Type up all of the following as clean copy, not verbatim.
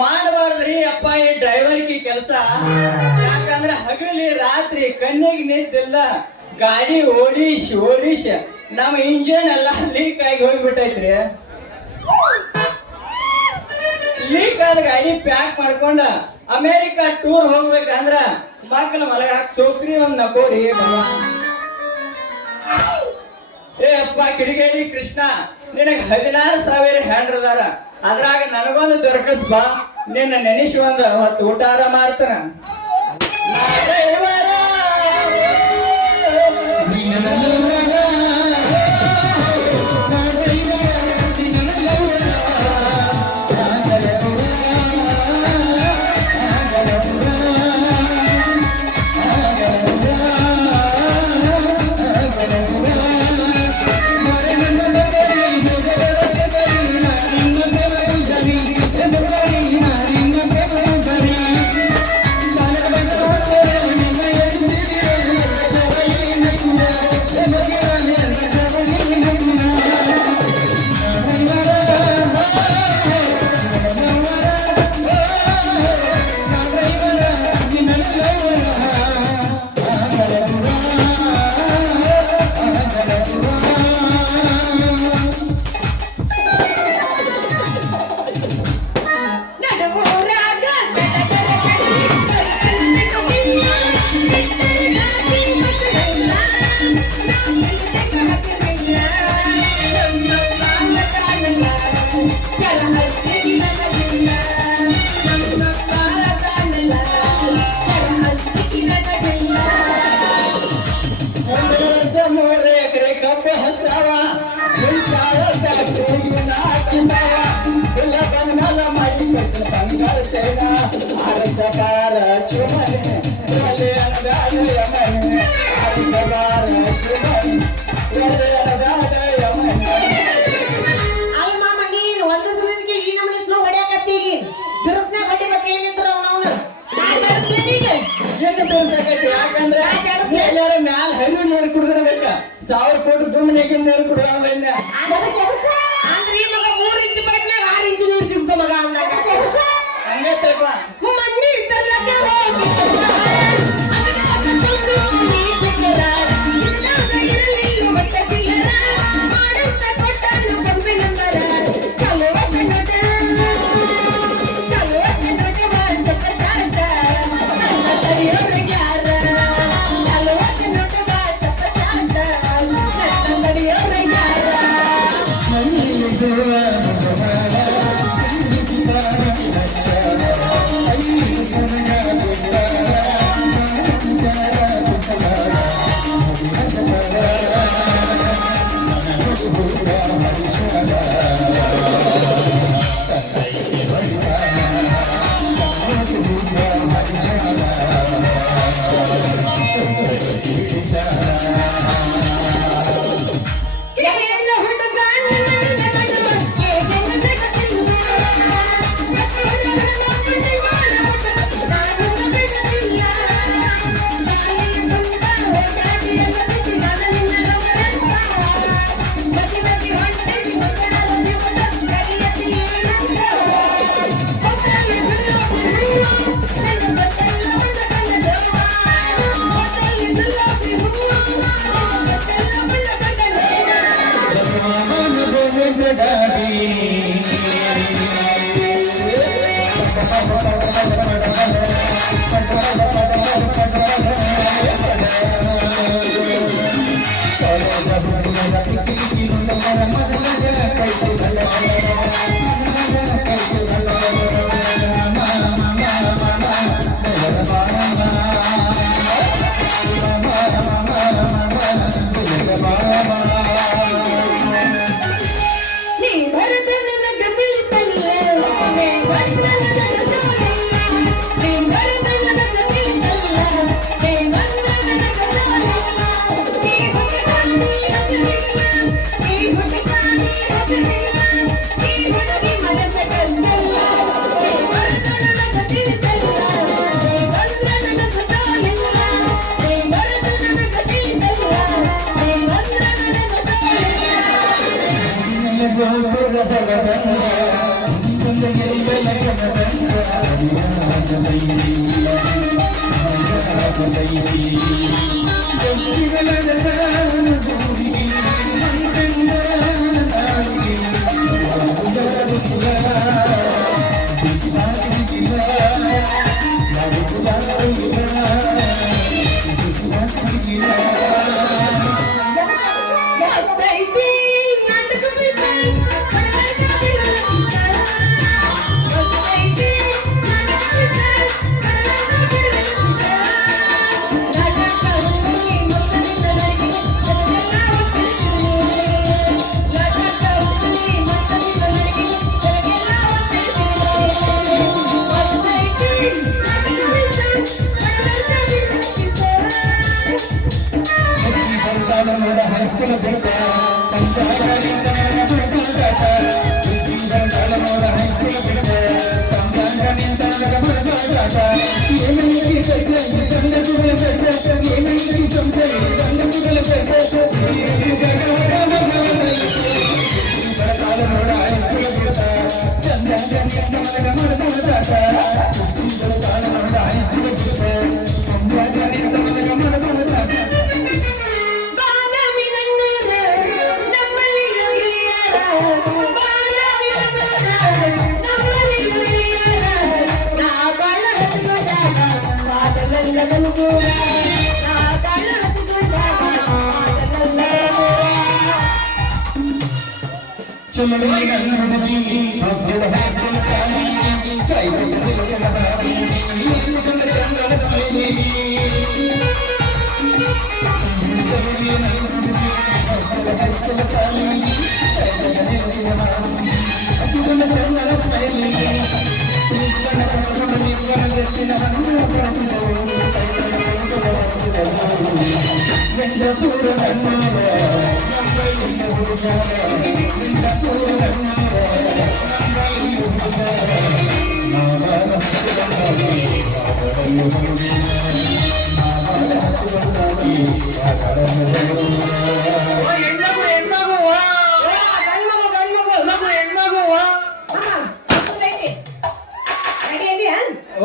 ಮಾಡಬಾರ್ದ್ರಿ ಅಪ್ಪ ಈ ಡ್ರೈವರ್ಗೆ ಕೆಲಸ. ಯಾಕಂದ್ರೆ ಹಗಲಿ ರಾತ್ರಿ ಕಣ್ಣಿಗೆ ನಿಂತಿಲ್ಲ ಗಾಡಿ ಓಡಿಸಿ ನಮ್ಮ ಇಂಜಿನ್ ಎಲ್ಲ ಲೀಕ್ ಆಗಿ ಹೋಗ್ಬಿಟ್ಟೈತ್ರಿ. ಲೀಕ್ ಆದ ಗಾಡಿ ಪ್ಯಾಕ್ ಮಾಡ್ಕೊಂಡ ಅಮೇರಿಕಾ ಟೂರ್ ಹೋಗ್ಬೇಕಂದ್ರ ಮಕ್ಕಳ ಮಲಗಾಕ ಚೌಕ್ರಿ ಒಂದ್ ನಕೋರಿ ಬಾಬಾ. ಏ ಅಪ್ಪ ಕಿಡಿಗೇಡಿ ಕೃಷ್ಣ, ನಿನಗೆ 16,000 ಹೆಂಡ್ರದಾರ, ಅದ್ರಾಗ ನನಗೊಂದು ದೊರಕಸ್ ಬಾ, ನಿನ್ನ ನೆನೆಸಿ ಒಂದು ಹೊತ್ತು ಊಟಾರ ಮಾಡ್ತಾನ. ಯಾಕಂದ್ರೆ ಮ್ಯಾಲ ಹರಿವು ನೀರು ಕುಡಿದಿರ್ಬೇಕ, 1000 ಕೋಟಿ ಭೂಮಿನಾಗ ನೀರು ಕುಡಿಯೋಲ್ಲ. ಅಂದ್ರೆ ಮಗ 3 ಇಂಚ್ ಪೈಪ್ನಾಗ 6 ಇಂಚ್ ನೀರು ಸಿಗ್ಸ ಮಗ ಅಂದಾಗ ಹಂಗೈತಪ್ಪ. ಮಣ್ಣಿ ಇದ್ದಲ್ಲ ಹೈಸ್ಕೂಲ್ ಬಿಡ್ತ ಸಂಚಾರ ಹೈಸ್ಕೂಲ್ ಬಿಡ್ತ ಸಂಚಾರ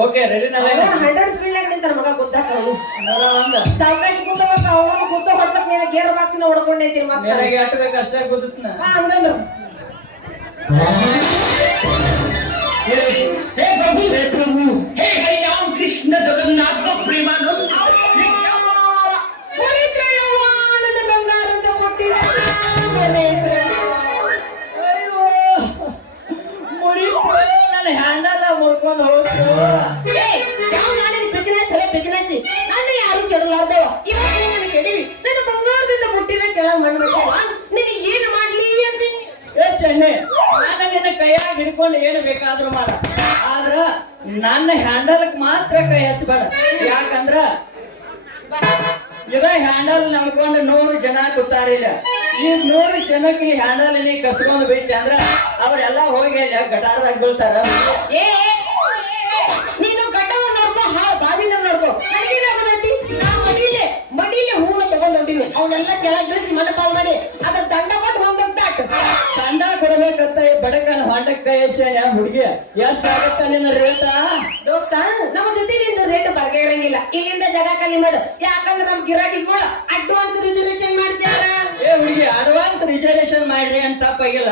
ಓಕೆ ರೆಡಿ ನಾವೇ 100 ಸ್ಪೀಡ್ ನಾಗ ನಿಂತ ಮಗ ಗುದ್ದಾಕ ಒಂದ ಸಾವಕಾಶ ಗುದ್ದಬೇಕು ಅವನು ಗುದ್ದ ಹೊಡ್ತಕ್ ನೀನು ಗೇರ್ ಬಾಕ್ಸ್ ನ ಹೊಡ್ಕೊಂಡೈತಿ ಮತ್ತೆ ಮೇಲೆಗೆ ಅಟ್ಟಬೇಕು ಅಷ್ಟೇ ಗೊತ್ತಿತ್ನ ಹಂಗಂದ್ರು हे प्रभु हे प्रभु हे हरि राम कृष्ण जगन्नाथ प्रेमानंद ಪವಿತ್ರವಾದ ಬಂಗಾರದ ಮುಟ್ಟಿನ ಅಯ್ಯೋ ಮುರಿ ನನ್ನ ಹ್ಯಾಂಡಲ್ ಮುರ್ಕೊಂಡು ಹೋಗ್ತು ಬಿಗ್ನೆಸಿ ನನ್ನ ಯಾರು ಕೆಡಲಾರ್ದವ ಇವಾಗ ನನಗೆ ಕೆಡಿವಿ ನನ್ನ ಬಂಗಾರದಿಂದ ಮುಟ್ಟಿನ ಕೆಳಗೆ ಮಣ್ಣು ಬಿಟ್ಟವ ನಿನಗೆ ಏನು ಮಾಡ್ಲಿ ಅಂದ್ರೆ ಏ ಚೆನ್ನೆ ನಾನು ನಿನ್ನ ಕೈಯಾಗ ಹಿಡ್ಕೊಂಡು ಏನು ಬೇಕಾದ್ರೂ ಮಾಡ ಆದ್ರ ನನ್ನ ಹ್ಯಾಂಡಲ್ಕ್ ಮಾತ್ರ ಕೈ ಹಚ್ಚಬೇಡ ಯಾಕಂದ್ರ ಇದ ಹ್ಯಾಂಡಲ್ ನಂಬ್ಕೊಂಡು 100 ಜನ ಕೂತಾರಿಲ್ಲ ಈ 100 ಜನಕ್ಕೆ ಈ ಹ್ಯಾಂಡಲ್ ನೀ ಕಸ್ಕೊಂಡು ಬಿಟ್ಟೆ ಅಂದ್ರ ಅವ್ರೆಲ್ಲ ಹೋಗಿ ಅಲ್ಲಿ ಗಟಾರದಾಗ ಬೀಳ್ತಾರ ಏ ನೀನು ಗಡ್ಡವ ನೋಡ್ಕೋ ಬಾವಿನ ನೋಡ್ಕೋ ನನಗೇನಾಗೋದೈತಿ ನಾ ಮಡಿಲೆ ಹೂನ ತಗೊಂಡ್ ಹೊಂಟಿನಿ ಅವನ್ನೆಲ್ಲ ಕೆಳಗೆ ಬೀಳಿಸಿ ಮನೆ ಪಾಲ್ ಮಾಡಿ ಅದ್ರ ದಂಡ ಕೊಟ್ಟು ಒಂದೊಂದು ತಾಟು ದಂಡ ಕೊಡ್ಬೇಕಂತ ಈ ಬಡಕನ ಹೊಂಡಕ್ ಕೈ ಹಚ್ಚ ಹುಡುಗಿ ಎಷ್ಟ್ ಆಗತ್ತ ನಿನ್ನ ರೇಟ ದೋಸ್ತ ನಮ್ಮ ಜೊತೆ ನಿಂದು ರೇಟ್ ಬರ್ಗೆ ಇರಂಗಿಲ್ಲ ಇಲ್ಲಿಂದ ಜಾಗ ಖಾಲಿ ಮಾಡು ಯಾಕಂದ್ರೆ ನಮ್ ಗಿರಾಕಿಗಳು ಅಡ್ವಾನ್ಸ್ ರಿಸರ್ವೇಶನ್ ಮಾಡಿಸ್ಯಾರ ಏ ಹುಡುಗಿ ಅಡ್ವಾನ್ಸ್ ರಿಸರ್ವೇಶನ್ ಮಾಡ್ರಿ ಅಂತ ತಪ್ಪಾಗಿಲ್ಲ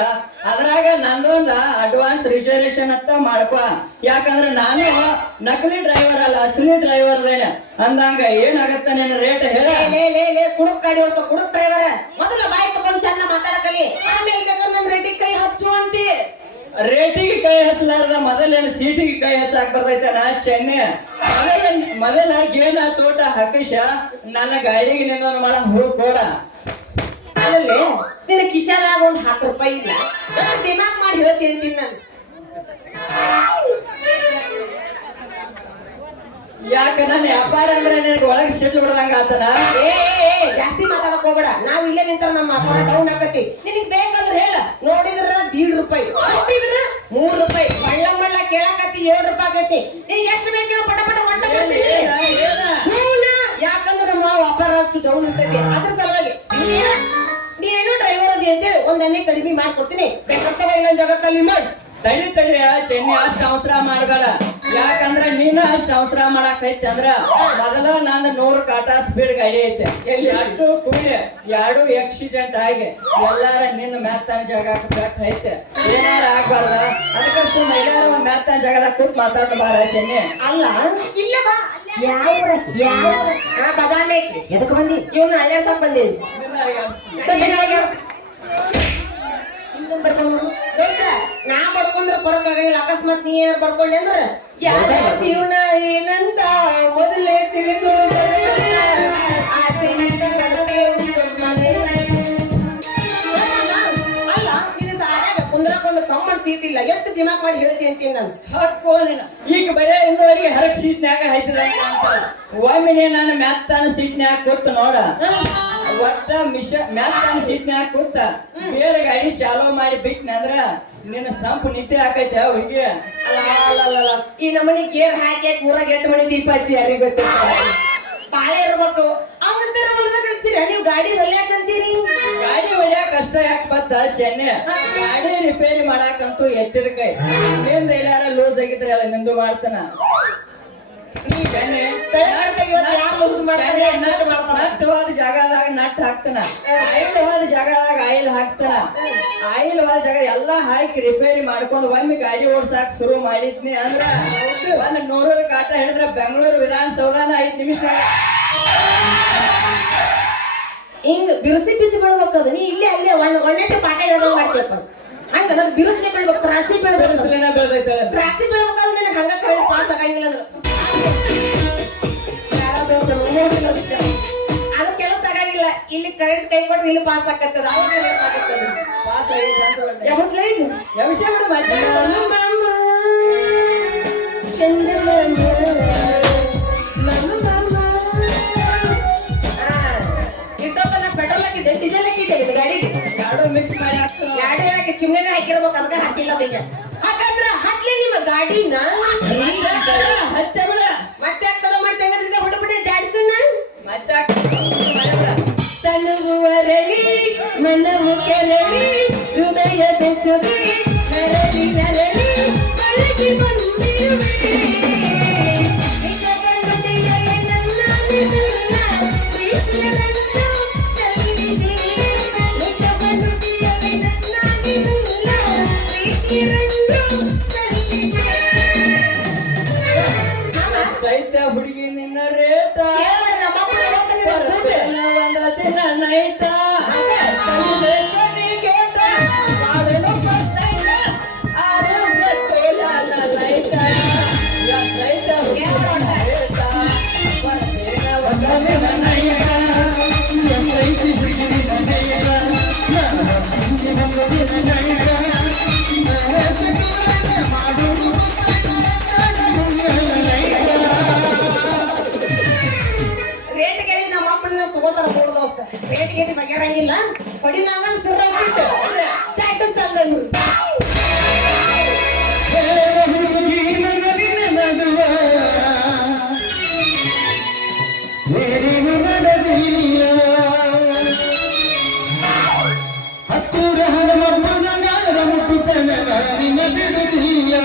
ಅದ್ರಾಗ ನಂದೊಂದ ಅಡ್ವಾನ್ಸ್ ರಿಸರ್ವೇಶನ್ ಅಂತ ಮಾಡ್ಕೊ ಯಾಕಂದ್ರೆ ನಾನು ನಕಲಿ ಡ್ರೈವರ್ ಅಲ್ಲ ಅಸಲಿ ಡ್ರೈವರ್ ದೇನೆ ಅಂದಂಗ ಏನಾಗತ್ತ ನಿನ್ನ ರೇಟ್ ಹೇಳ ಲೇ ಕುಡುಕ್ ಗಾಡಿ ಓಡಿಸೋ ಕುಡುಕ್ ಡ್ರೈವರ್ ಮೊದಲ ಬಾಯಿ ತಗೊಂಡ್ ಚಂದ ಮಾತಾಡಕಲಿ ಆಮೇಲೆ ಬೇಕಾದ್ರೆ ನನ್ ರೇಟಿಗೆ ಕೈ ಹಚ್ಚು ಅಂತಿ ರೇಟಿಗೆ ಕೈ ಹಚ್ಚಲಾರ್ದ ಮೊದಲೇನು ಸೀಟಿಗೆ ಕೈ ಹಚ್ಚಾಕ್ ಬರ್ತೈತೆ ನಾ ಚೆನ್ನೆ ಮೊದಲ ಗೇನ ತೋಟ ಹಾಕಿಸ ನನ್ನ ಗಾಡಿಗೆ ನಿನ್ನ ಮಾಡ ಹೋಗ್ ಕೊಡ ಅಲ್ಲೇ ನಿನ್ನ ಕಿಶಾನಾಗ ಒಂದ್ 10 ರೂಪಾಯಿ ಇಲ್ಲ ದಿಮಾಗ್ ಮಾಡಿ ಹೇಳ್ತಿ ಅಂತೀನಿ ನಾನು ಯಾಕ ನನ್ನ ವ್ಯಾಪಾರ ಅಂದ್ರೆ ನಿನಗೆ ಒಳಗೆ ಸಿಟ್ಟು ಬಿಡ್ದಂಗ ಆತನ ಏ ಜಾಸ್ತಿ ಮಾತಾಡಕ್ ಹೋಗ್ಬೇಡ ನಾವ್ ಇಲ್ಲೇ ನಿಂತರ ನಮ್ಮ ವ್ಯಾಪಾರ ಡೌನ್ ಆಗತಿ ನಿನಗ್ ಬೇಕಂದ್ರೆ ಹೇಳ ನೋಡಿದ್ರ 1.5 ರೂಪಾಯಿ ಕೊಟ್ಟಿದ್ರ 3 ರೂಪಾಯಿ ಮಳ್ಳ ಕೇಳಕತ್ತಿ 7 ರೂಪಾಯಿ ಆಗೈತಿ ನೀನ್ ಎಷ್ಟು ಬೇಕು ಪಟ ಪಟ ಮಂಡ ಬರ್ತೀನಿ ಯಾಕಂದ್ರೆ ನಮ್ಮ ವ್ಯಾಪಾರ ಅಷ್ಟು ಡೌನ್ ಇರ್ತೈತಿ ಅದ್ರ ಸಲುವಾಗಿ ನೀನು ಡ್ರೈವರ್ ಅದಿ ಅಂತೇಳಿ ಒಂದ್ ನಾನೇ ಕಡಿಮೆ ಮಾಡ್ಕೊಡ್ತೀನಿ ಬೇಕಾಗ್ತವ ಇಲ್ಲ ಜಗತ್ತಲ್ಲಿ ಮಾಡಿ ತಡಿಯ ಚೆನ್ನಿ ಅಷ್ಟ್ ಅವಸರ ಮಾಡಬೇಡ. ಯಾಕಂದ್ರ ನೀನ ಅಷ್ಟ್ ಅವಸರ ಮಾಡಕ್ ಐತಿ ಅಂದ್ರ ಮೊದಲ ನಂದು 100 ಕಾಟಾ ಸ್ಪೀಡ್ ಗಾಡಿ ಐತೆ. ಎರಡು ಕೂಡಿ ಎರಡು ಆಕ್ಸಿಡೆಂಟ್ ಆಗಿ ಎಲ್ಲಾರ ನಿನ್ನ ಮೆತ್ತನ ಜಾಗ ಕಟ್ ಐತೆ. ಏನಾರ ಆಗ್ಬಾರ್ದ ಅದಕ್ಕೆ ಸುಮ್ಮನೆ ಎಲ್ಲಾರ ಒಂದ್ ಮೆತ್ತನ ಜಾಗದಾಗ ಕೂತ್ ಮಾತಾಡ್ಬಾರ ಚೆನ್ನಿ. ಅಲ್ಲ ಇಲ್ಲ ಬಾ ಯಾವ ಬದಾಮಿ ಎದಕ್ ಬಂದಿ ಇವ್ನ ಅಳ್ಯಾಡ್ಸಕ್ ಬಂದೀನಿ ನಾ ಬಡ್ಕೊಂಡ್ರ ಬರಕ್ ಆಗಿಲ್ಲ. ಅಕಸ್ಮಾತ್ ನೀ ಏನಾರ ಬರ್ಕೊಂಡೆ ಅಂದ್ರ ಯಾರ ಜೀವನ ಏನಂತ ಮೊದಲೇ ತಿಳಿಸು ಅಲ್ಲ ನಿನ್ನ ಸಾರ್ಯಾಗ ಕುಂದ್ರಕೊಂಡು ಕಮ್ಮನ್ ಸೀಟ್ ಇಲ್ಲ ಎಷ್ಟು ದಿಮಾಕ್ ಮಾಡಿ ಹೇಳ್ತಿ ಅಂತೀನಿ ನಾನು ಹಾಕೋನಿಲ್ಲ. ಈಗ ಬರೇ ಇನ್ನುವರೆಗೆ ಹರಕ್ ಸೀಟ್ನ್ಯಾಗ ಹಾಯ್ತದ ಅಂತ ಒಮ್ಮೆ ನಾನು ಮೆತ್ತನ ಸೀಟ್ನ್ಯಾಗ ಕೂತು ನೋಡ ಒಟ್ಟ ಮೆತ್ತನ ಸೀಟ್ನ್ಯಾಗ ಕೂತ ಬೇರೆ ಗಾಡಿ ಚಾಲೋ ಮಾಡಿ ಬಿಟ್ನ ಅಂದ್ರ ನಿನ್ನ ಸಂಪು ನಿದ್ದೆ ಹಾಕೈತೆ ಹುಡುಗಿ. ಅಲ್ಲ ಈ ನಮ್ಮನಿ ಗೇರ್ ಹಾಕಿ ಊರಾಗ 8 ಮಣಿ ದೀಪ ಹಚ್ಚಿ ಯಾರಿಗೆ ಗೊತ್ತ ಬಾಳೆ ಇರ್ಬೇಕು ಅವಂತರ ಹೊಲದ ಕಳ್ಸಿರ ನೀವು ಗಾಡಿ ಹೊಲ್ಯಾಕಂತೀರಿ. ಗಾಡಿ ಹೊಡ್ಯಾಕ ಕಷ್ಟ ಯಾಕೆ ಬತ್ತ ಚೆನ್ನೆ ಗಾಡಿ ರಿಪೇರಿ ಮಾಡಾಕಂತೂ ಎತ್ತಿದ ಕೈ ನಿಂದ ಎಲ್ಲಾರ ಲೂಸ್ ಆಗಿದ್ರೆ ಅಲ್ಲ ನಿಂದು ಮಾಡ್ತಾನ. ನಟ್ಟವಾದ ಜಾಗದಾಗ ನಟ್ ಹಾಕ್ತಾನ, ಆಯಿಲ್ವಾದ ಜಾಗದಾಗ ಆಯಿಲ್ ಹಾಕ್ತಾನ. ಆಯಿಲ್ವಾದ ಜಾಗ ಎಲ್ಲಾ ಹಾಕಿ ರಿಪೇರಿ ಮಾಡ್ಕೊಂಡು ಒಮ್ಮೆ ಗಾಡಿ ಓಡ್ಸಾಕ್ ಶುರು ಮಾಡಿದ್ನಿ ಅಂದ್ರ ಒಂದ್ 100 ಕಾಟ ಹಿಡಿದ್ರ ಬೆಂಗಳೂರು ವಿಧಾನಸೌಧನ 5 ನಿಮಿಷದಾಗ ಹಿಂಗ್ ಬಿರುಸಿ ಬಿದ್ದು ಬೀಳ್ಬೇಕದು. ನೀ ಇಲ್ಲೇ ಅಲ್ಲೇ ಒಣ್ಣೆ ಪಾಠ ಹೇಳ್ದಂಗ್ ಮಾಡ್ತೀಯಪ್ಪ. ಹಂಗ ನನಗೆ ಬಿರುಸಿ ಬೀಳ್ಬೇಕು, ತ್ರಾಸಿ ಬೀಳ್ಬೇಕು. ತ್ರಾಸಿ ಬೀಳ್ಬೇಕಾದ್ರೆ ನನಗೆ ಹಂಗ ಕಳ್ಳಿ ಪಾಸ್ ಆಗಂಗಿಲ್ಲ ಅಂದ್ರೆ ಅದು ಕೆಲಸ ಆಗಂಗಿಲ್ಲ. ಇಲ್ಲಿ ಕರೆಂಟ್ ಕೈ ಕೊಟ್ಟು ಇಲ್ಲಿ ಪಾಸ್ ಆಗತ್ತದ ಇಟ್ಟೋತನ ಪೆಟ್ರೋಲ್ ಹಾಕಿದ್ದೆ ಡೀಸೆಲ್ ಹಾಕಿದ್ದೆ ಗಾಡಿಗೆ ಮಿಕ್ಸ್ ಮಾಡಿ ಗಾಡಿ ಹಾಕಿ ಚಿಮ್ನೆ ಹಾಕಿರ್ಬೇಕು ಅದಕ್ಕೆ ಹಾಕಿಲ್ಲ ಅದಕ್ಕೆ ಹಾಗಾದ್ರ ಹಾಕ್ಲಿ ನಿಮ್ಮ ಗಾಡಿನ ಮತ್ತೆ ಆಗ್ತದ ಮಾಡಿ ಹೆಂಗದ್ರಿಂದ ಹೊಟ್ಟಬಿಟ್ಟೆ ಜಾಡ್ಸನ್ನ ತನುವರಳಿ ಮನವು ಕೆರಳಿ ಹೃದಯ ಬೆಸುಗೆ ನರಳಿ ನರಳಿ ಮಲಗಿ ಬಂದಿರುವೆ ಹುಡುಗಿ ನಿನ್ನ ರೇಟ ಒಂದ ದಿನ ನೈಟ ರೇಟ್ ಬಗೆರಂಗಿಲ್ಲ ಹೊಡಿನಾಗ ಸಿರ ಚಾಟ ಸಂಗನು ಹತ್ತೂರ ಹನುಮಪ್ಪನ ಮುಟ್ಟುತ್ತನ ಬಿಡುದಿಲ್ಲ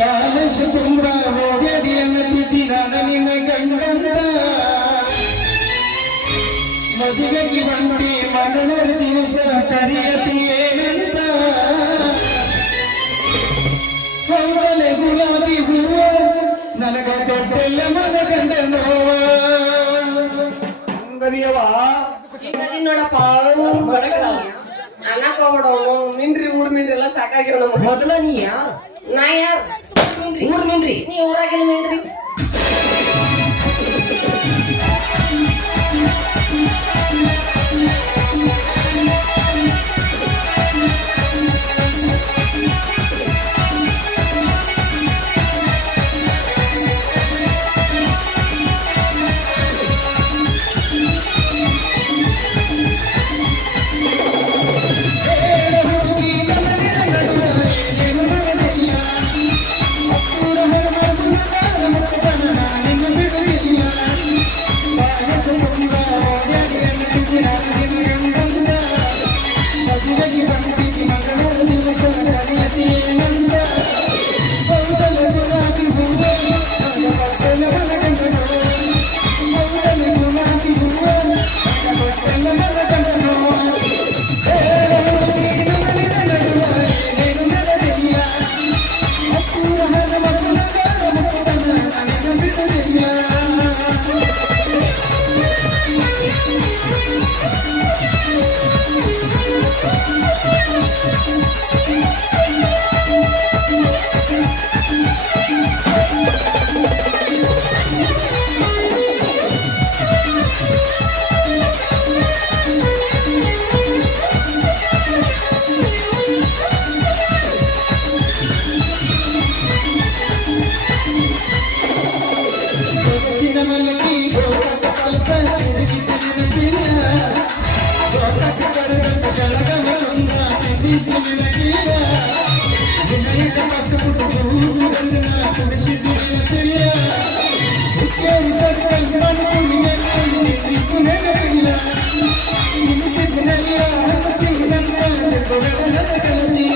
ಕಾಲೇಜು ತುಂಬ ಹೋಗ್ಯದಿಯನ್ನ ತಿಥಿ ನಾನು ನಿನ್ನ ಗಂಡಂತ ಮದುವೆಗೆ ಬಂದಿ ಮಗನರ ದಿವಸ ಕರಿಯತಿಯೇನಂತ ಹೊಂಗಲೆ ಗುಲಾಬಿ ಹೂವ ನನಗ ಕೊಟ್ಟೆಲ್ಲ ಮನ ಗಂಡ ನೋವ ಹಂಗದಿಯವ ಈಗ ನೋಡಪ್ಪ ಅನ್ನಕ್ ಹೋಗ್ಬಿಡ ಮಿಂಡ್ರಿ ಊರ್ ಮಿಂಡ್ರಿ ಎಲ್ಲ ಸಾಕಾಗಿರೋ ನಮ್ಗೆ ಮೊದಲ ನೀ ಯಾರು ನಾ ಯಾರು ಊರ್ ಮಿಂಡ್ರಿ ನೀ ಊರಾಗಿಲ್ಲ ಮಿಂಡ್ರಿ Thank you. వచ్చిన మల్లకి గోకట్ట పలస తిరిగి తిరిగిన గోకట్ట కరగంట జలగమనుంద తిరిగిన కీయ వినయత పసుపుట్టు పూసిన కుడిచి తిరిగిన ఉక్కేరి సర్కల్ మనుకుని తిరిగిన కీయ నిమిషి దినలియ హస్తి నంత కొరగన కలసి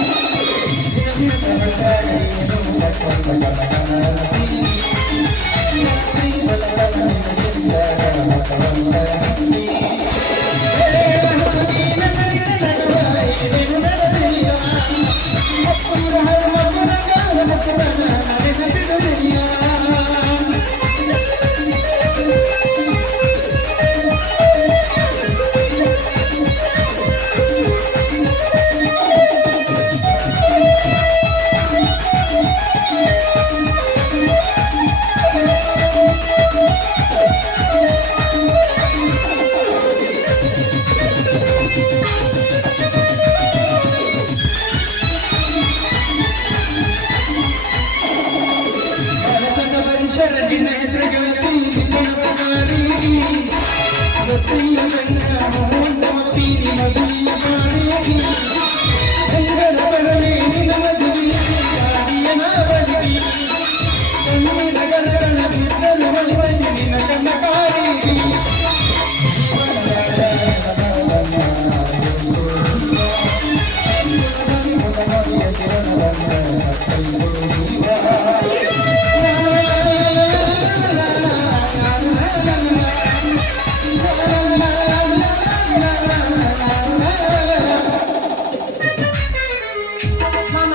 ಮಾಮ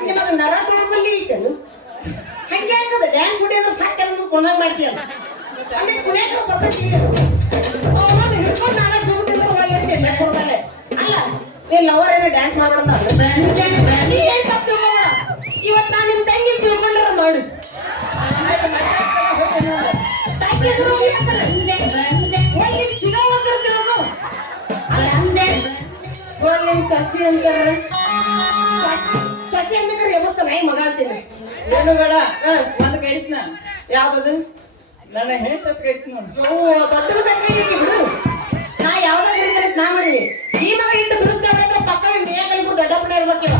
ನಿಮಗ ನರ ತಗೊಂಬಲ್ಲಿ ಐತೇನು ಹಂಗೆ ಆಗ್ತದ ಡ್ಯಾನ್ಸ್ ಹೊಡಿಯೋದು ಸಾಕ ಕೊನಾಗ ಮಾಡ್ತೀಯಲ್ಲ ಅಂದ್ರೆ ಕುಣಿಯಕ್ಕೆ ಬರ್ತೈತಿ ಅವನು ಹಿಡ್ಕೊಂಡು ನಾಲ್ಕು ಹೋಗ್ತಿದ್ರು ಹೋಗಿರ್ತೀನಿ ಮೆಟ್ಕೊಡ್ತಾನೆ ಅಲ್ಲ ನೀನ್ ಲವರ್ ಏನೋ ಡ್ಯಾನ್ಸ್ ಮಾಡ್ಬಿಡ್ತಾರ ನೀ ಏನ್ ತಪ್ಪು ತಿಳ್ಕೊಬೇಡ ಇವತ್ತು ನಾನು ನಿಮ್ ತಂಗಿ ತಿಳ್ಕೊಂಡ್ರ ಮಾಡು ತಂಗಿ ಎದುರು ಎಲ್ಲಿ ಚಿಗ ಹೋಗ್ತಿರ್ತಿರೋದು ಅಲ್ಲ ಅಂದೆ ನಿಮ್ ಸಸಿ ಅಂತಾರ ಸಸಿ ಅಂದ್ರೆ ವ್ಯವಸ್ಥೆ ನಾಯಿ ಮಗ ಅಂತೀನಿ ಏನು ಬೇಡ ಒಂದು ಕೈತ್ನ ಯಾವ್ದದು ನನ್ನ ಹೆಂಡತಿ ಕೈತ್ ನೋಡು ದೊಡ್ಡ ಸಂಗೀತ ಬಿಡು ನಾ ಯಾವ್ದಾರ ಹೇಳಿದ್ರೆ ನಾ ಮಾಡಿದೀನಿ ಈ ಮಗ ಇಟ್ಟು ಬಿಡಿಸ್ಕೊಂಡ್ರೆ ಪಕ್ಕ ಮೇಕಲಿಗೂ ದೊಡ್ಡ ಪುಣ್ಯ ಇರ್ಬೇಕಿಲ್ಲ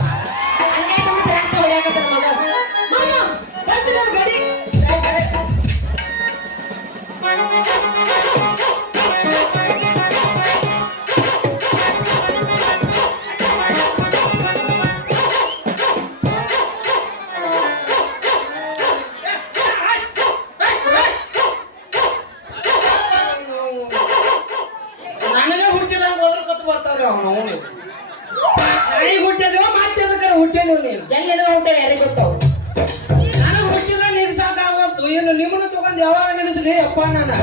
ಹಂಗಾಗಿ ನಮ್ಮ ಜಾಸ್ತಿ ಹೊಡ್ಯಾಕತ್ತಾರ ಮಗ ಮಾಮ ಬರ್ತೀನಿ ಅವ್ರ ಗಾಡಿ ನನಗೆ ಹುಟ್ಟಿದಂಗ ಹೋದ್ರ ಕತ್ ಬರ್ತಾವ್ರಿ ಅವನು ನಾಯಿ ಹುಟ್ಟಿದ್ವ ಮತ್ತೆ ಅದಕ್ಕೆ ಹುಟ್ಟಿದ್ವಿ ನೀನು ಎಲ್ಲಿದ ಹೊಂಟೆ ಯಾರಿಗೆ ಗೊತ್ತಾವು ನನಗೆ ಹುಟ್ಟಿದ ನೀರು ಸಾಕಾಗ್ಬಾರ್ದು ಇನ್ನು ನಿಮ್ಮನ್ನು ತಗೊಂಡು ಯಾವಾಗ ನಿಲ್ಲಿಸ್ಲಿ ಅಪ್ಪ ನಾನು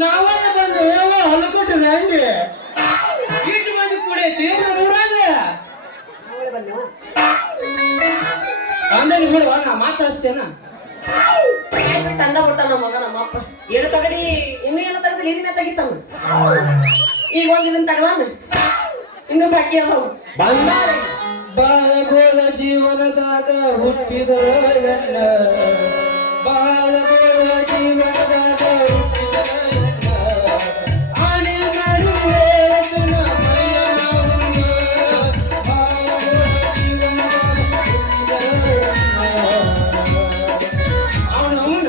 ನಾವೇ ಬಂದು ಯಾವ ಹೊಲಕೊಟ್ಟಿಲ್ಲ ಹಂಗೆ ಇಟ್ಟು ಮಂದಿ ಕುಡಿಯೈತಿ ಊರಾಗ ಅಂದೇನಿ ಬಿಡು ನಾ ಮಾತಾಡ್ಸ್ತೇನ ತಂದ ಬಿಟ್ಟ ನಮ್ಮ ಮಗ ನಮ್ಮ ಅಪ್ಪ ಏನು ತಗಡಿ ಇನ್ನು ಏನೋ ತೆಗೆದು ನೀರಿನ ತೆಗಿತಾನ ಈಗ ಒಂದ್ ಇದನ್ನ ತಗದಾನ ಇನ್ನು ಬಾಕಿ ಅದಾವ ಬಂದಾರ ಬಾಳಗೋಳ ಜೀವನದಾಗ ಹುಟ್ಟಿದ ಎನ್ನ ಬಾಳಗೋಳ ಜೀವನದಾಗ ಹುಟ್ಟಿದ ಎನ್ನ ಆಣೆ ಮಾಡುವೆ ನನ್ನ ಮೈಯನ ಹುಣ್ಣ ಬಾಳಗೋಳ ಜೀವನದಾಗ ಅವನ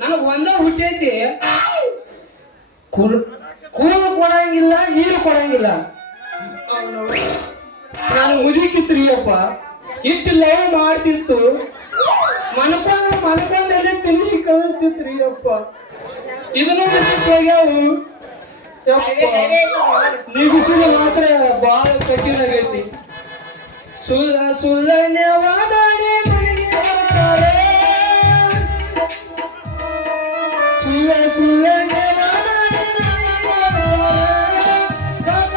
ನನಗೆ ಒಂದ ಹುಟ್ಟೈತಿ ಕೂಳು ಕೊಡಂಗಿಲ್ಲ ನೀರು ಕೊಡಂಗಿಲ್ಲ ನಾನು ಮುದುಕಿತ್ರಿ ಅಪ್ಪ ಇಟ್ಟು ಲವ್ ಮಾಡ್ತಿತ್ತು ಮನಕೊಂಡೆಲ್ಲ ತಿನ್ನಿ ಕಳಿಸ್ತಿತ್ರಿ ಅಪ್ಪ ಇದನ್ನು ಹೋಗ್ಯಾವು ಯಪ್ಪ ನಿಗಿಸಿದ ಮಾತ್ರ ಬಹಳ ಕಠಿಣ ಆಗೈತಿ ಸುಳ್ಳ ಸುಳ್ಳನೆ ವಾದಾಡಿ ಮನೆಗೆ ಬರ್ತಾರೆ ಸುಳ್ಳ ಸುಳ್ಳನೆ ವಾದಾಡಿ ಮನೆಗೆ ಬರ್ತಾರೆ ಕಾಕ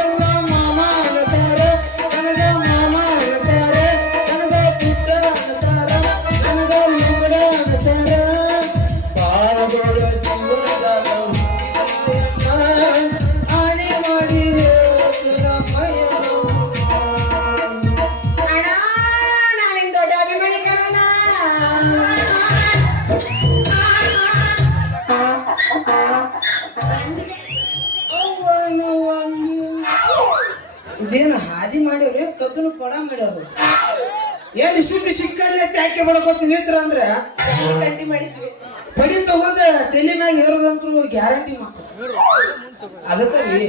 ಎಲ್ಲ ಮಾಮ ಅಂತಾರೆ ನನಗ ಮಾಮ ಅಂತಾರೆ ನನಗ ಪುಟ್ಟ ಅಂತಾರೆ ನನಗ ಮಗಡ ಅಂತಾರೆ ಬಾಳಗೋಳ ಜೀವನದಾಗ ಆಣಿ ಮಾಡಿ ಹೇಳ್ತೀರ ಮೈಯ ಅಣ್ಣ ನಾನಿನ್ ದೊಡ್ಡ ಅಭಿಮಾನಿ ಕಣಣ್ಣ. ಇದೇನು ಹಾದಿ ಮಾಡ್ಯವ್ರಿ ಕಬ್ಬನು ಕೊಡ ಮಾಡ್ಯಾವ್ರು ಎಲ್ಲಿ ಸಿಕ್ಕಲ್ಲೇ ತ್ಯಾಕೆ ಬಡ್ಕೋತ ನಿಂತ್ರ ಅಂದ್ರೆ ಎಲ್ಲಿ ಗಂಟಿ ಮಾಡಿದ್ವಿ ಪಡಿ ತಗೊಂಡ ತಲೆ ಮ್ಯಾಗ ಏರೋದಂತೂ ಗ್ಯಾರಂಟಿ ಮಾಡ್ತಾರೆ ಅದಕ್ಕೆ ರೀ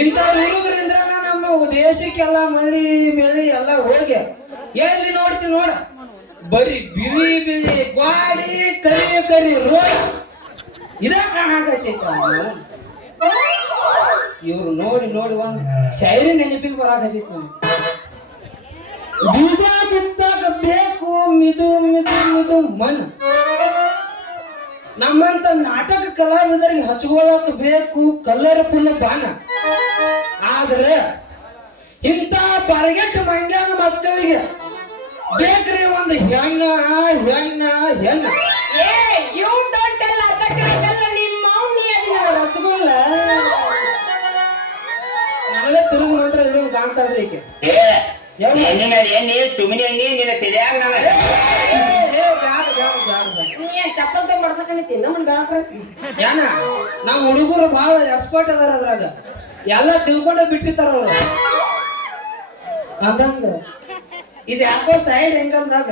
ಇಂಥವ್ರು ಇರೋದ್ರಿಂದ ನಮ್ಮ ದೇಶಕ್ಕೆಲ್ಲ ಮಳಿ ಬೆಳಿ ಎಲ್ಲ ಹೋಗಿ ಎಲ್ಲಿ ನೋಡ್ತೀನಿ ನೋಡ ಬರೀ ಬಿಳಿ ಬಿಳಿ ಗಾಡಿ ಕರಿ ಕರಿ ರೋಡ್ ಇದ ಕಾಣಕತ್ತೈತಿ ಇವ್ರು ನೋಡಿ ನೋಡಿ ಒಂದು ಶಾಯರಿ ನೆನಪಿಗೆ ಬರಾಕತ್ತೈತಿ ನಮ್ಗೆ ಬೀಜ ಬಿತ್ತಾಗ ಬೇಕು ಮಿದು ಮಿದು ಮಿದು ಮಣ್ಣು ನಮ್ಮಂತ ನಾಟಕ ಕಲಾವಿದರಿಗೆ ಹಚ್ಕೊಳಕ್ ಬೇಕು ಕಲರ್ಫುಲ್ ಬಾಣ ಆದ್ರೆ ಇಂಥ ಬರಗೆಟ್ಟ ಮಂಡ್ಯದ ಮಕ್ಕಳಿಗೆ ಬೇಕ್ರಿ ಒಂದು ಹೆಣ್ಣ ಹೆಣ್ಣ ಹೆಣ್ಣ ಏ ಯು ಡೋಂಟ್ ಟೆಲ್ ಅರ್ಧಕ್ಕೆಲ್ಲ ನಿಮ್ಮ ಮೌನಿ ಅದಿನ ರಸಗುಲ್ಲ ನನಗೆ ತಿರುಗಿ ನಂತರ ಹಿಡಿದು ಕಾಣ್ತಾಳ್ರಿ ಈಕೆ ಎಣ್ಣೆ ಮೇಲೆ ಎಣ್ಣೆ ಸುಮ್ಮನೆ ಎಣ್ಣೆ ನಿನ್ನ ತೆರೆಯಾಗ ನನಗೆ ನೀ ಏನ್ ಚಪ್ಪಲ್ ತಗೊಂಡ್ ಬಡ್ಸಕಣಿತಿ ನಮ್ಮನ್ ಬೆಳಕ್ರತಿ ಏನ ನಮ್ಮ ಹುಡುಗರು ಭಾಳ ಎಕ್ಸ್ಪರ್ಟ್ ಅದಾರ ಅದ್ರಾಗ ಎಲ್ಲ ತಿಳ್ಕೊಂಡ ಬಿಟ್ಟಿರ್ತಾರ ಅವ್ರು ಅಂದಂಗ ಇದು ಯಾಕೋ ಸೈಡ್ ಹೆಂಗಲ್ದಾಗ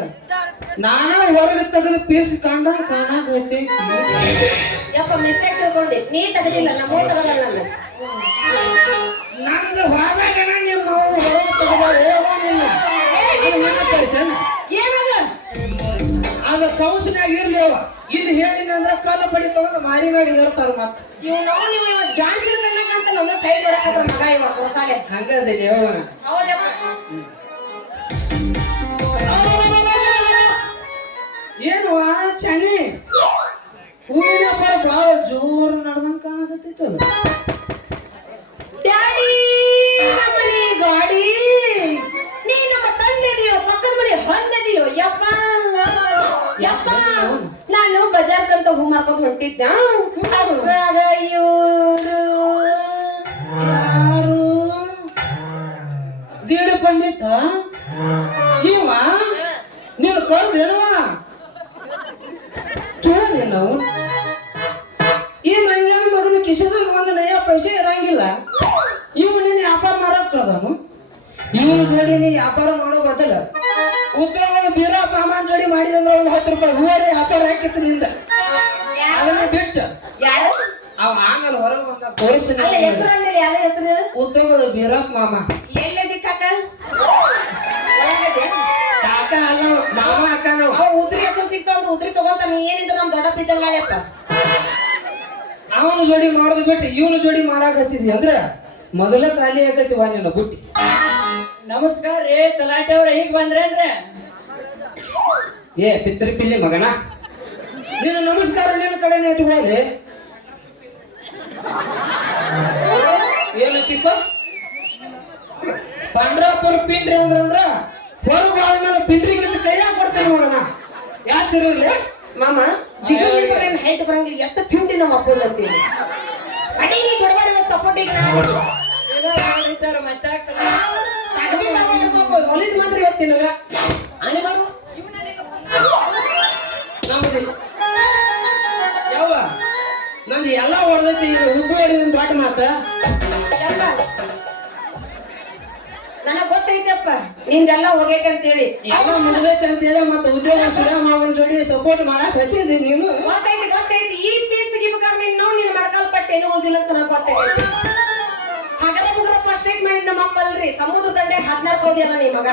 ನಾನ ಹೊರಗೆ ತೆಗೆದು ಪೀಸ್ ಕಂಡಂಗ ಕಾಣಾಕೈತಿ ಯಪ್ಪ ಮಿಸ್ಟೇಕ್ ತಿಳ್ಕೊಂಡಿ ನೀ ತಗಲಿಲ್ಲ ನಮ್ಮ ತಗಲ್ಲ ನನ್ನ ನಂದು ಹೋದಾಗ ನಿಮ್ಮ ಅವ್ರು ಹೊರಗೆ ತೆಗೆದ ಏನದ ಅದು ಕೌನ್ಸಿನಾಗ ಇರ್ಲಿ ಅವ ಇಲ್ಲಿ ಹೇಳಿದಂದ್ರ ಕಲ್ಲು ಪಡಿ ತಗೊಂಡು ಮಾರಿ ಮ್ಯಾಗ ಇರ್ತಾರ ಮತ್ತೆ ಇವ್ ನಾವು ನೀವು ಇವ ಜಾನ್ಸನ್ ಕಣ್ಣಂತ ನಮ್ಮ ಸೈಡ್ ಹೊಡಕತ್ರ ಮಗ ಇವ ಹೊಸಾಲೆ ಹಂಗದಿಲ್ಲ ಅವನ ಹೌದಪ್ಪ ಏನು ಚನಿ ಹೂವಿನ ವ್ಯಾಪಾರ ಭಾಳ ಜೋರು ನಡೆದಂಗ ಕಾಣಕತ್ತೈತಲ್ಲ ಡ್ಯಾಡಿ ನಮ್ಮನೆ ಗಾಡಿ ನೀ ನಮ್ಮ ತಂದೆದಿಯೋ ಪಕ್ಕದ ಮನೆ ಹೊಂದದಿಯೋ ಯಪ್ಪ ಯಪ್ಪ ನಾನು ಬಜಾರ್ಕಂತ ಹೂ ಮಾರ್ಕೊಂಡು ಹೊಂಟಿದ್ದ ಅಷ್ಟ್ರಾಗ ಇವ್ರು ಯಾರು ದೀಡ ಪಂಡಿತ ಇವ ನೀನು ಕರ್ದೇನವ ಕೇಳದೆ ನಾವು ಈ ಮಂಗ್ಯಾನ ಮಗನ ಕಿಶದಾಗ ಒಂದು ನಯ ಪೈಸೆ ಇರಂಗಿಲ್ಲ ಇವು ನಿನ್ನ ವ್ಯಾಪಾರ ಮಾಡಕ್ ಕಳ್ದನು ಇವನು ಜೋಡಿ ನೀ ವ್ಯಾಪಾರ ಮಾಡೋ ಬದಲ ಉದ್ಯೋಗ ಬೀರ ಮಾಮನ್ ಜೋಡಿ ಮಾಡಿದಂದ್ರೆ ಒಂದು 10 ರೂಪಾಯಿ ಹೂವರೆ ವ್ಯಾಪಾರ ಹಾಕಿತ್ತು ನಿಂದ ಅದನ್ನ ಬಿಟ್ಟು ಯಾರು ಅವ ಆಮೇಲೆ ಹೊರಗೆ ಬಂದ ತೋರಿಸ್ತೀನಿ ಅಲ್ಲ ಹೆಸರು ಅಂದ್ರೆ ಯಾವ ಹೆಸರು ಹೇಳು ಉದ್ಯೋಗದ ಬೀರಪ್ಪ ಮಾಮ ಎಲ್ಲದಿ ಕಾಕ ಒಳಗದೆ ಕಾಕ ಅಲ್ಲ ಮಾಮ ಅಕ್ಕ ನಾವು ಅವ ಉದ್ರಿ ಹೆಸರು ಸಿಕ್ತಾವ ಉದ್ರಿ ತಗೊಂತಾನ ಏನಿದ್ರು ನಮ್ ದೊಡ್ಡಪ್ಪ ಇದ್ದಂಗಪ್ಪ ಅವನ ಜೋಡಿ ಮಾಡೋದು ಬಿಟ್ಟು ಇವನು ಜೋಡಿ ಮಾಡಾಕತ್ತಿದ್ವಿ ಅಂದ್ರೆ ಮೊದಲ ಖಾಲಿ ಆಗತ್ತಿವ ನಿನ್ನ ಬುಟ್ಟಿ ನಮಸ್ಕಾರ ರೀ ತಲಾಟೆ ಅವ್ರ ಹೀಗ್ ಬಂದ್ರೇನ್ರಿ ಏ ಪಿತ್ರಿ ಪಿಲ್ಲಿ ಮಗನ ನೀನು ನಮಸ್ಕಾರ ನಿನ್ನ ಕಡೆನೇ ಇಟ್ಕೊಳ್ಳಿ ಏನಪ್ಪ ಪಂಡ್ರಾಪುರ ಪಿಂಡ್ರಿ ಅಂದ್ರ ಹೊರಗೆ ಆದ್ಮೇಲೆ ಪಿಂಡ್ರಿಗಿಂತ ಕೈಯಾಗ ಕೊಡ್ತೇನೆ ಮಗನ ಯಾಚಿರಲಿ ಮಾಮ ಜಿಗಿದ್ರೆ ಏನ್ ಹೈಟ್ ಬರಂಗಿಲ್ಲ ಎಷ್ಟು ತಿಂಡಿ ನಮ್ಮ ಅಪ್ಪನ ಅಂತೀನಿ ಅಡಿ ನೀ ಕೊಡಬಾರ ಸಪೋರ್ಟಿಗೆ ನಾನು ಮತ್ತೆ ಹೊಲಿದ್ ಮಾತ್ರ ಇವತ್ತಿನ ಆನೆ ಮಾಡು ನಮ್ಮದಿಲ್ಲ ಯಾವ ನಂದು ಎಲ್ಲ ಹೊಡೆದೈತಿ ಉಬ್ಬು ಹೊಡೆದ ದೊಡ್ಡ ಮಾತ ನನಗ್ ಗೊತ್ತೈತಪ್ಪ ನಿಂದೆಲ್ಲ ಹೋಗ್ಬೇಕಂತೇಳಿ ಎಲ್ಲ ಮುಗಿದೈತೆ ಅಂತ ಹೇಳಿ ಮತ್ತೆ ಉದ್ಯೋಗ ಸುಧಾಮನ ಜೋಡಿ ಸಪೋರ್ಟ್ ಮಾಡಕ್ ಹತ್ತಿದ್ದಿ ನೀನು ಗೊತ್ತೈತಿ ಗೊತ್ತೈತಿ ಈ ಪೀಸ್ ತೆಗಿಬೇಕಾದ್ರೆ ನೀನು ನಿನ್ನ ಮಡಕಲ್ ಪಟ್ಟೆ ಏನು ಓದಿಲ್ಲ ಅಂತ ನನಗೆ ಗೊತ್ತೈತಿ ಹಗರ ಮುಗರ ಫಸ್ಟ್ ಏಟ್ ಮಾಡಿದ ನಮ್ಮ ಅಪ್ಪ ಅಲ್ರಿ ಸಮುದ್ರ ದಂಡೆ 16 ಓದಿಯಲ್ಲ ನೀ ಮಗ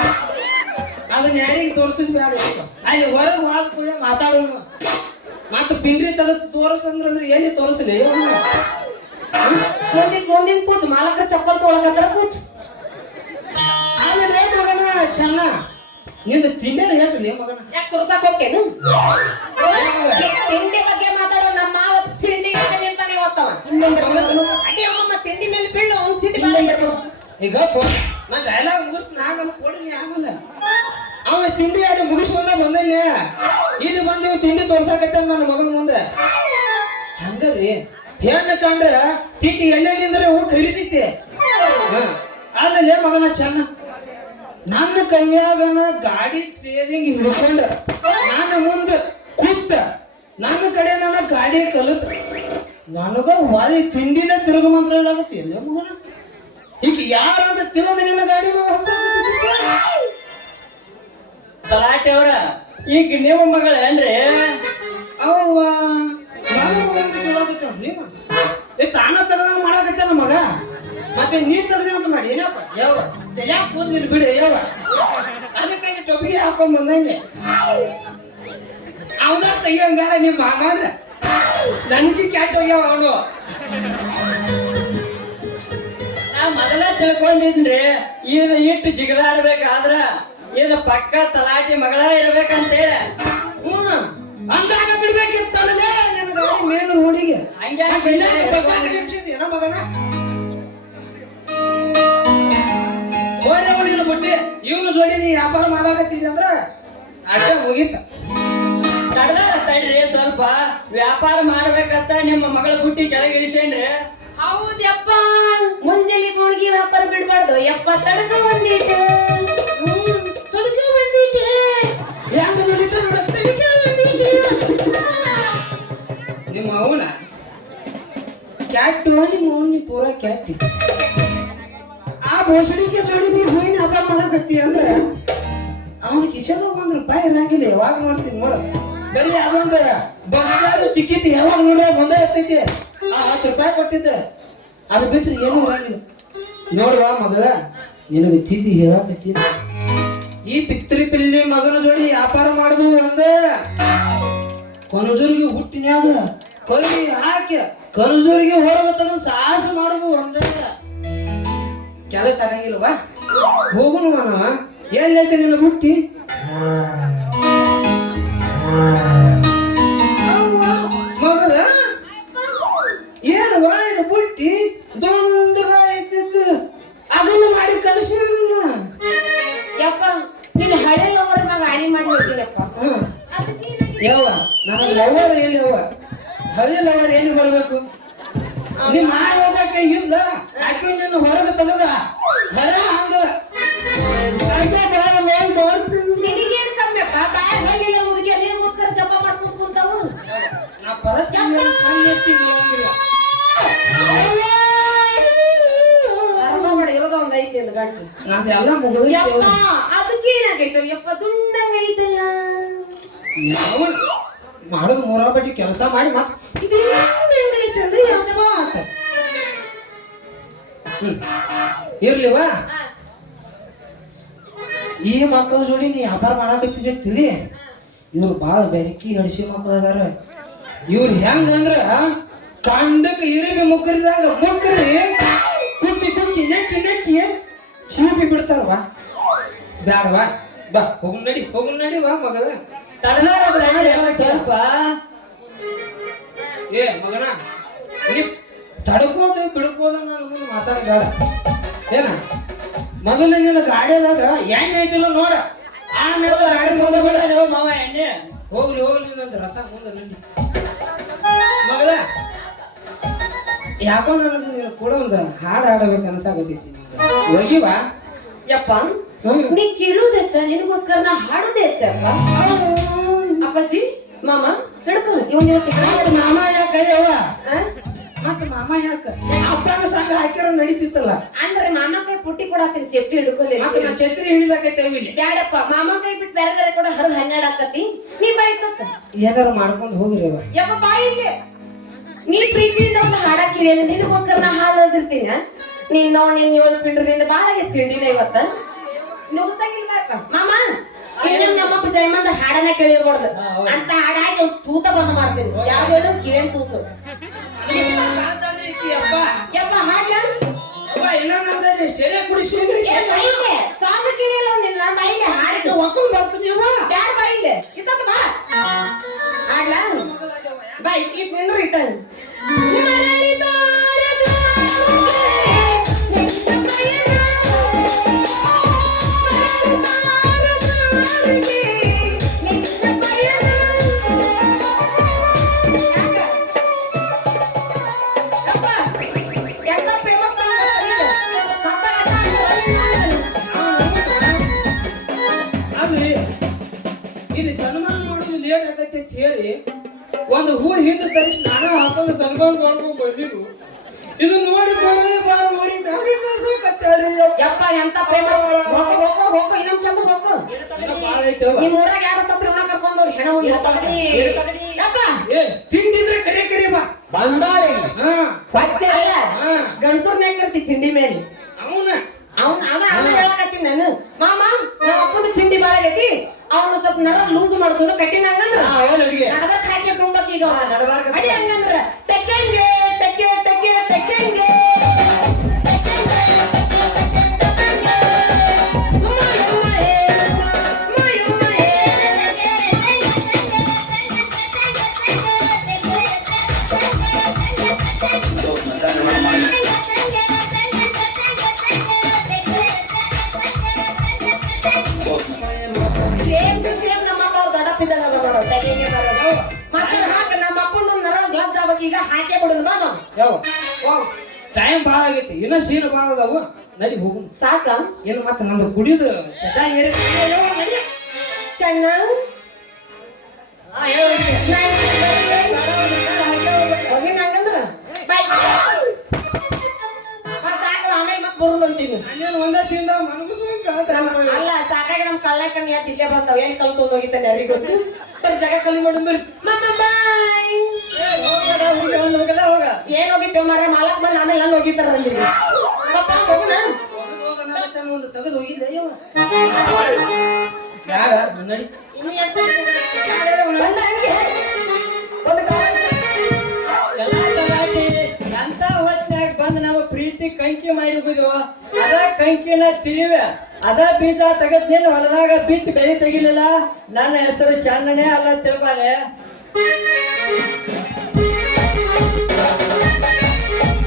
ಅದನ್ನ ಯಾರಿಗೆ ತೋರಿಸಿದ್ ಬೇಡ ಅಲ್ಲಿ ಹೊರಗೆ ಹೋದ ಕೂಡ ಮಾತಾಡೋನು ಮತ್ತೆ ಪಿಂಡ್ರಿ ತೆಗೆದು ತೋರಿಸಂದ್ರೆ ಎಲ್ಲಿ ತೋರಿಸಲಿ ಮುಂದಿನ ಕೂಚ್ ಮಾಲಕ ಚಪ್ಪಲ್ ತೊಳಕತ್ರ ಕೂಚ್ ಅಲ್ಲ ಚೆನ್ನ ನಿಂದ ತಿಂಡಿ ಹೇಳ್ರಿ ಮಗನ ಯಾಕೆ ತುರ್ಸಕ್ ಹೋಗ್ತೇನು ತಿಂಡಿ ಬಗ್ಗೆ ಮಾತಾಡೋ ನಮ್ಮ ಮಾವ ತಿಂಡಿ ಅಂತಾನೆ ಓದ್ತಾವ ಅಡ್ಡಿ ಅಮ್ಮ ತಿಂಡಿ ಮೇಲೆ ಬೀಳು ಅವ್ನು ತಿಂಡಿ ಈಗ ನಾನು ಡೈಲಾಗ್ ಮುಗಿಸ್ತೀನಿ ಆಗಲ್ಲ ಕೊಡಿ ಆಗಲ್ಲ ಅವ ತಿಂಡಿ ಆಡಿ ಮುಗಿಸ್ಕೊಂಡ ಬಂದನ್ನೇ ಇಲ್ಲಿ ಬಂದು ತಿಂಡಿ ತೋರ್ಸಾಕತ್ತ ನನ್ನ ಮಗನ ಮುಂದೆ ಹಂಗರಿ ಹೆಣ್ಣು ಕಂಡ್ರ ತಿಂಡಿ ಎಣ್ಣೆಲಿಂದ್ರೆ ಹೋಗಿ ಕರಿತೈತಿ ಆಮೇಲೆ ಮಗನ ಚೆನ್ನ ನನ್ನ ಕೈಯಾಗನ ಗಾಡಿ ಟ್ರೇನಿಂಗ್ ಹಿಡ್ಕೊಂಡ ನಾನು ಮುಂದೆ ಕೂತ ನನ್ನ ಕಡೆ ನನ್ನ ಗಾಡಿ ಕಲಿತ ನನಗ ವಾದಿ ತಿಂಡಿನ ತಿರುಗು ಮಂತ್ರ ಹೇಳಾಗತ್ತೆ ಎಲ್ಲ ಮಗನ ಈಗ ಯಾರಂತ ತಿಳಿದ ನಿನ್ನ ಗಾಡಿ ತಲಾಟೆ ಅವ್ರ ಈಗ ನಿಮ್ಮ ಮಗಳ ಏನ್ರಿ ಅವ್ವ ತಾನ ತಗದಂಗ ಮಾಡಾಕತ್ತ ನಮ್ಮ ಮಗ ಮತ್ತೆ ನೀರ್ ತೆಗದಂತ ಮಾಡಿ ಏನಪ್ಪ ಯಾವ ತಲೆ ಕೂದಲಿಲ್ಲ ಬಿಡಿ ಯಾವ ಅದಕ್ಕಾಗಿ ಟೊಪಿಗೆ ಹಾಕೊಂಡ್ ಬಂದಂಗೆ ಅವನ ತೆಗಿಯಂಗಾರ ನಿಮ್ಮ ಮಾಮ ನನಗೆ ಕ್ಯಾಟ್ ಹೋಗ್ಯಾವ ಅವನು ನಾ ಮೊದಲ ತಿಳ್ಕೊಂಡಿದ್ರಿ ಇದು ಇಟ್ಟು ಜಿಗದಾಡ್ಬೇಕಾದ್ರ ಇದು ಪಕ್ಕ ತಲಾಟಿ ಮಗಳ ಇರ್ಬೇಕಂತೇಳಿ ಅಂದಾಗ ಬಿಡ್ಬೇಕಿತ್ತಲ್ಲೇ ನನ್ನ ಗಾಡಿ ಮೇಲು ಹುಡುಗಿ ಹಂಗೆ ಏನೋ ಮಗನ ಹೋದ್ರೆ ಬಿಟ್ಟಿ ಇವನು ಜೋಡಿ ನೀ ವ್ಯಾಪಾರ ಮಾಡಾಕತ್ತಿದ್ದೆ ಅಂದ್ರ ಅಡ್ಡ ಮುಗೀತ ತಡ್ದಾರ ತಡ್ರಿ ಸ್ವಲ್ಪ ವ್ಯಾಪಾರ ಮಾಡ್ಬೇಕಂತ ನಿಮ್ಮ ಮಗಳ ಬುಟ್ಟಿ ಕೆಳಗೆ ಇಳಿಸೇನ್ರಿ ಹೌದಪ್ಪ ಮುಂಜಾನೆ ಗುಳ್ಗಿ ವ್ಯಾಪಾರ ಬಿಡ್ಬಾರ್ದು ಯಪ್ಪ ತಡಕ ಬಂದಿಟ್ಟು ಹೆಂಗ ನೋಡಿತ ನೋಡ ತಡಿಕೆ ಬಂದಿದ್ದೆ ನಿಮ್ಮ ಅವನ ಕ್ಯಾಟ್ ನಿಮ್ಮ ಅವನಿ ಪೂರಾ ಕ್ಯಾಟ್ ಆ ಬೋಸಡಿಗೆ ಜೋಡಿ ನೀವು ಹೂವಿನ ವ್ಯಾಪಾರ ಮಾಡಕತ್ತಿ ಅಂದ್ರೆ ಅವನ ಕಿಶದಾಗ ₹1 ಇರಂಗಿಲ್ಲ ಯಾವಾಗ ಮಾಡ್ತೀನಿ ನೋಡ ಬರೀ ಅದೊಂದು ಬಸ್ ಟಿಕೆಟ್ ಯಾವಾಗ ನೋಡ್ರೆ ಬಂದೇ ಇರ್ತೈತಿ ₹10 ಕೊಟ್ಟಿದ್ದೆ ಅದು ಬಿಟ್ರೆ ಏನೂ ಇರಂಗಿಲ್ಲ ನೋಡುವ ಮಗ ನಿನಗೆ ತಿದ್ದಿ ಹೇಳಕತ್ತಿ ಈ ಪಿತ್ರಿ ಪಿಲ್ಲಿ ಮಗನ ಜೋಡಿ ವ್ಯಾಪಾರ ಮಾಡುದು ಒಂದೇ ಕನಜೂರಿಗೆ ಹುಟ್ಟಿನ್ಯಾಗ ಕೈ ಹಾಕಿ ಕನಜೂರಿಗೆ ಹೊರಗೆ ತಗೊಂಡು ಸಾಹಸ ಮಾಡುದು ಒಂದೇ ಕೆಲಸ ಆಗಂಗಿಲ್ವಾ ಹೋಗುನು ಮಾನವ ಎಲ್ಲೈತೆ ನಿನ್ನ ಬುಟ್ಟಿ ಮಗದ ಏನವ ಇದು ಬುಟ್ಟಿ ದೊಡ್ಡಗ ಐತಿತ್ತು ಅದನ್ನು ಮಾಡಿ ಕಲಿಸಿ ಯಪ್ಪ ನೀನು ಹಳೆ ಲವರ್ ಮ್ಯಾಗ ಆಡಿ ಮಾಡಿ ಹೋಗಿನಪ್ಪ ಯಾವ ನನ್ನ ಲವರ್ ಎಲ್ಲಿ ಅವ ಹಳೆ ಲವರ್ ಎಲ್ಲಿ ಬರ್ಬೇಕು ನಿಮ್ಮ ಮಾಯ ಹೋಗ್ಬೇಕ ಇಲ್ಲ ಆಕೆ ನಿನ್ನ ಹೊರಗೆ ತೆಗದ ಹೊರ ಹಂಗ ನಿನಗೇನು ಕಮ್ಮಿಯಪ್ಪ ಬಾಯ ಹೋಗಿಲ್ಲ ಮುದುಕಿ ನೀನಗೋಸ್ಕರ ಜಪ ಮಾಡ್ಕೊಂಡು ಕುಂತಾವು ನಾ ಪರಿಸ್ಥಿತಿ ಎತ್ತಿ ನೋಡಂಗಿಲ್ಲ ಇವಾಗ ಒಂದ್ ಐತಿ ಅಂತ ಗಾಡಿ ನಂದೆಲ್ಲ ಮುಗಿದ ಯಪ್ಪ ಅದಕ್ಕೇನಾಗೈತು ಯಪ್ಪ ದುಂಡಂಗ ಐತಲ್ಲ ಮಾಡೋದು ಮೂರ ಬಡ್ಡಿ ಕೆಲಸ ಮಾಡಿ ಮತ್ತೆ ಇರ್ಲಿವಾ ಈ ಮಕ್ಕಳ ಜೋಡಿ ನೀ ವ್ಯಾಪಾರ ಮಾಡಾಕತ್ತಿದ್ದೆ ತಿಳಿ ಇವ್ರು ಬಾಳ ಬೆರಕಿ ಹಡಿಸಿ ಮಕ್ಕಳು ಅದಾರ ಇವ್ರು ಹೆಂಗಂದ್ರ ಕಂಡಕ್ಕೆ ಇರಿಬಿ ಮುಕ್ಕರಿದಾಗ ಮುಕ್ಕರಿ ಕುಟ್ಟಿ ಕುಟ್ಟಿ ನೆಕ್ಕಿ ನೆಕ್ಕಿ ಚೀಪಿ ಬಿಡ್ತಾರವಾ ಬ್ಯಾಡವಾ ಬಾ ಹೋಗು ನಡಿ ವಾ ಮಗದ ತಡದಾರ ಸ್ವಲ್ಪ ಏ ಮಗನ ನೀ ತಡ್ಕೋದು ಬಿಡ್ಕೋದು ನಾನು ಮುಂದೆ ಮಾತಾಡಬೇಡ ಏನ ಮೊದಲು ನಿನ್ನ ಗಾಡಿಯಾಗ ಎಣ್ಣೆ ಐತಿಲ್ಲ ನೋಡ ಆಮೇಲೆ ಗಾಡಿ ಮುಂದೆ ಬೇಡ ನೀವು ಮಾವ ಎಣ್ಣೆ ಹೋಗ್ಲಿ ನಂದು ರಥ ಮುಂದೆ ನಡಿ ಮಗಳ ಯಾಕೋ ನನಗೆ ನೀನು ಕೂಡ ಒಂದು ಹಾಡು ಹಾಡಬೇಕು ಅನ್ಸಾಕತ್ತೈತಿ ಹೋಗಿವಾ ಯಪ್ಪ ನೀ ಕೇಳುವುದ ಹೆಚ್ಚ ನಿನಗೋಸ್ಕರ ನಾ ಹಾಡುದೇ ಹೆಚ್ಚಪ್ಪ ಅಪ್ಪಾಜಿ ಮಾಮ ಹಿಡ್ಕೊ ಇವತ್ತು ಮಾಮ ಯಾಕ ಅಯ್ಯವ್ವ ಮತ್ತೆ ಮಾಮ ಯಾಕ ಅಪ್ಪನ ಸಂಘ ಹಾಕಿರೋ ನಡೀತಿತ್ತಲ್ಲ ಅಂದ್ರೆ ಮಾಮ ಕೈ ಪುಟ್ಟಿ ಕೊಡಾತೀನಿ ಸೇಫ್ಟಿ ಹಿಡ್ಕೊಲಿ ಮತ್ತೆ ನಾ ಛತ್ರಿ ಹಿಡಿದಾಕೈತೇವಿ ಇಲ್ಲಿ ಬ್ಯಾಡಪ್ಪ ಮಾಮ ಕೈ ಬಿಟ್ಟು ಬೇರೆ ಕೂಡ ಹರಿದು 12 ಆಕತಿ ನೀ ಬೈತತ್ತ ಏನಾರ ಮಾಡ್ಕೊಂಡು ಹೋಗ್ರಿ ಅವ ಯಪ್ಪ ಬಾಯಿಗೆ ನೀ ಪ್ರೀತಿಯಿಂದ ಒಂದು ಹಾಡ ಕೇಳಿದ್ರೆ ನಿನಗೋಸ್ಕರ ನಾ ಹಾಡು ಓದಿರ್ತೀನಿ ನೀನ್ ನೀನ್ 7 ಪಿಂಡ್ರದಿಂದ ಬಾಳ ತಿಂಡಿನ ಇವತ್ತ ನುಗ್ಸಂಗಿಲ್ಬೇಕ ಮಾಮ ಇನ್ನೊಂದು ನಮ್ಮಪ್ಪ ಜಯಮಂದ ಹಾಡನ್ನ ಕೇಳಿರ್ಬಾರ್ದು ಅಂತ ಹಾಡಾಗಿ ಅವ್ನು ತೂತ ಬಂದ್ ಮಾಡ್ತೀನಿ ಯಾವ್ದು ಹೇಳು ಕಿವೇನ್ ತೂತು ಯಪ್ಪ ಹಾಡ್ಲ ಸೆರೆ ಕುಡಿಸಿ ಸಾಂಗ್ ಕೇಳಿಲ್ಲ ಒಂದಿಲ್ಲ ಬಾಯಿ ಅದು ಹೂ ಹಿಂದೆ ತರಿಸಿ ನಾನು ಹಾಕೊಂಡು ಸನ್ಮಾನ ಮಾಡ್ಕೊಂಡು ಬಂದಿರು ಇದು ನೋಡಿ ಬರೋದೇ ಬಾಳ ಊರಿ ಬ್ಯಾರೆ ಕತ್ತಾಡ್ರಿ ಯಪ್ಪ ಎಂತ ಫೇಮಸ್ ಹೋಗು ಇನ್ನೊಂದ್ ಚಂದ ಹೋಗು ಬಾಳ ಐತವ ನಿಮ್ ಊರಾಗ ಯಾರ ಸತ್ರ ಉಣ ಕರ್ಕೊಂಡವ್ರು ಹೆಣ ಒಂದು ಯಪ್ಪ ಏ ತಿಂದಿದ್ರೆ ಕರೆ ಕರೆ ಬಾ ಬಂದಾಳಿ ಹಾ ಅಲ್ಲ ಗಂಡಸೂರ್ನ ಹಾಕಿರ್ತಿ ತಿಂಡಿ ಮೇಲೆ ಅವನ ಅದ ಹೇಳಕತ್ತೀನಿ ನಾನು ಮಾಮ ನಮ್ಮ ಅಪ್ಪನ ತಿಂಡಿ ಬಾಳ ಆಗೈತಿ ಅವನು ಸ್ವಲ್ಪ ನರ ಲೂಸ್ ಮಾಡಿಸೋನು ಕಟ್ಟಿನ ಹಂಗಂದ್ರ ನಡಬರ್ಕ್ ಹಾಕಿ ಕುಂಬಕ್ ಈಗ ಅಡಿ ಹಂಗಂದ್ರ ಟೆಕ್ಕಂಗೆ ಟೆಕ್ಕೆ ಟೆಕ್ಕೆ ಟೆಕ್ಕಂಗೆ ಈಗ ಹಾಕೇ ಬಿಡುದು ಬಾ ನಾವು ಯಾವ ಟೈಮ್ ಭಾಳ ಆಗೈತಿ ಇನ್ನ ಸೀರೆ ಭಾಳ ಅದಾವು ನಡಿ ಹೋಗು ಸಾಕ ಏನು ಮತ್ತೆ ನಂದು ಕುಡಿದು ಚಟ ಏರಿ ಚೆನ್ನ ಹೋಗಿ ನಂಗಂದ್ರ ಸಾಕ ಆಮೇಲೆ ಮತ್ತೆ ಬರುದು ಅಂತೀವಿ ನಾನೇನು ಒಂದೇ ಸೀನ್ದ ಅಲ್ಲ ಸಾಕಾಗಿ ನಮ್ ಕಳ್ಳ ಕಣ್ಣು ಯಾಕೆ ಇಲ್ಲೇ ಬಂದವ್ ಏನ್ ಕಲ್ ತೊಗೊಂಡ್ ಹೋಗಿದ್ದಾನೆ ಯಾರಿಗ ಗೊತ್ತು ಬರೀ ಜಾಗ ಖಾಲಿ ಮಾಡು ಬರ್ರಿ ಬಾಯ್ ಏನ್ ಹೋಗಿದ್ದೇವ್ ಮರ ಮಾಲಕ್ ಬಂದ್ ಆಮೇಲೆ ನಾನು ಹೋಗಿದ್ದಾರ ಅಲ್ಲಿ ಪಪ್ಪ ಹೋಗೋಣ ಒಂದು ತೆಗೆದು ಹೋಗಿದ್ದೆ ಬ್ಯಾಡ ನಡಿ ಇನ್ನು ಎಂತ ಅಂತ ಹೊತ್ನ್ಯಾಗ ಬಂದ್ ನಾವು ಪ್ರೀತಿ ಕಂಕಿ ಮಾಡಿಬಿದು ಅದ ಕಂಕಿನ ತಿರಿವೆ ಅದ ಬೀಜ ತೆಗದ್ನೇನು ಹೊಲದಾಗ ಬಿತ್ತು ಬೆಳಿ ತೆಗಿಲಿಲ್ಲ ನನ್ನ ಹೆಸರು ಚನ್ನನೇ ಅಲ್ಲ ತಿಳ್ಕೊಲೆ